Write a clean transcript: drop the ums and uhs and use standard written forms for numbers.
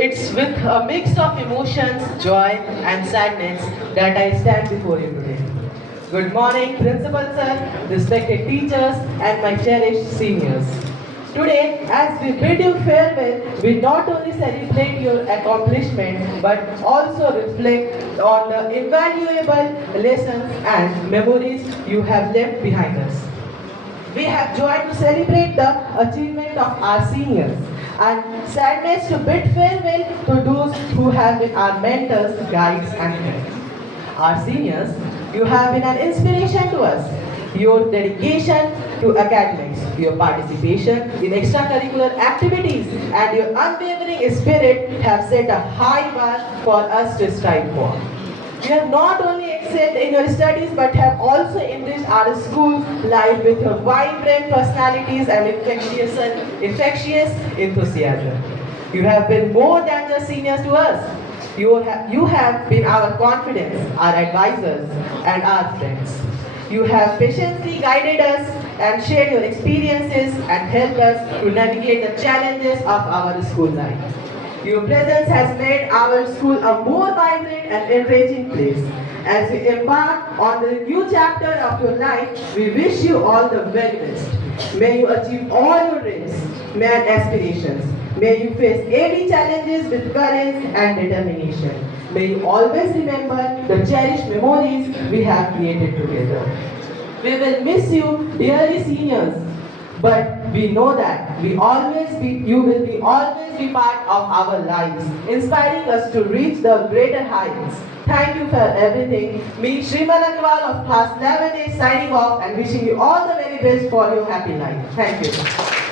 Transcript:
It's with a mix of emotions, joy and sadness that I stand before you today. Good morning, Principal Sir, respected teachers and my cherished seniors. Today, as we bid you farewell, we not only celebrate your accomplishment but also reflect on the invaluable lessons and memories you have left behind us. We have joy to celebrate the achievement of our seniors and sadness to bid farewell to those who have been our mentors, guides and friends. Our seniors, you have been an inspiration to us. Your dedication to academics, your participation in extracurricular activities and your unwavering spirit have set a high bar for us to strive for. You have not only excelled in your studies but have also enriched our school life with your vibrant personalities and infectious enthusiasm. You have been more than just seniors to us. You have been our confidants, our advisors, and our friends. You have patiently guided us and shared your experiences and helped us to navigate the challenges of our school life. Your presence has made our school a more vibrant and enriching place. As you embark on the new chapter of your life, we wish you all the very best. May you achieve all your dreams and aspirations. May you face any challenges with courage and determination. May you always remember the cherished memories we have created together. We will miss you, dearly seniors, but we know that you will be always be part of our lives, inspiring us to reach the greater heights. Thank you for everything. Me, Shriman Agarwal of class 11 is signing off and wishing you all the very best for your happy life. Thank you.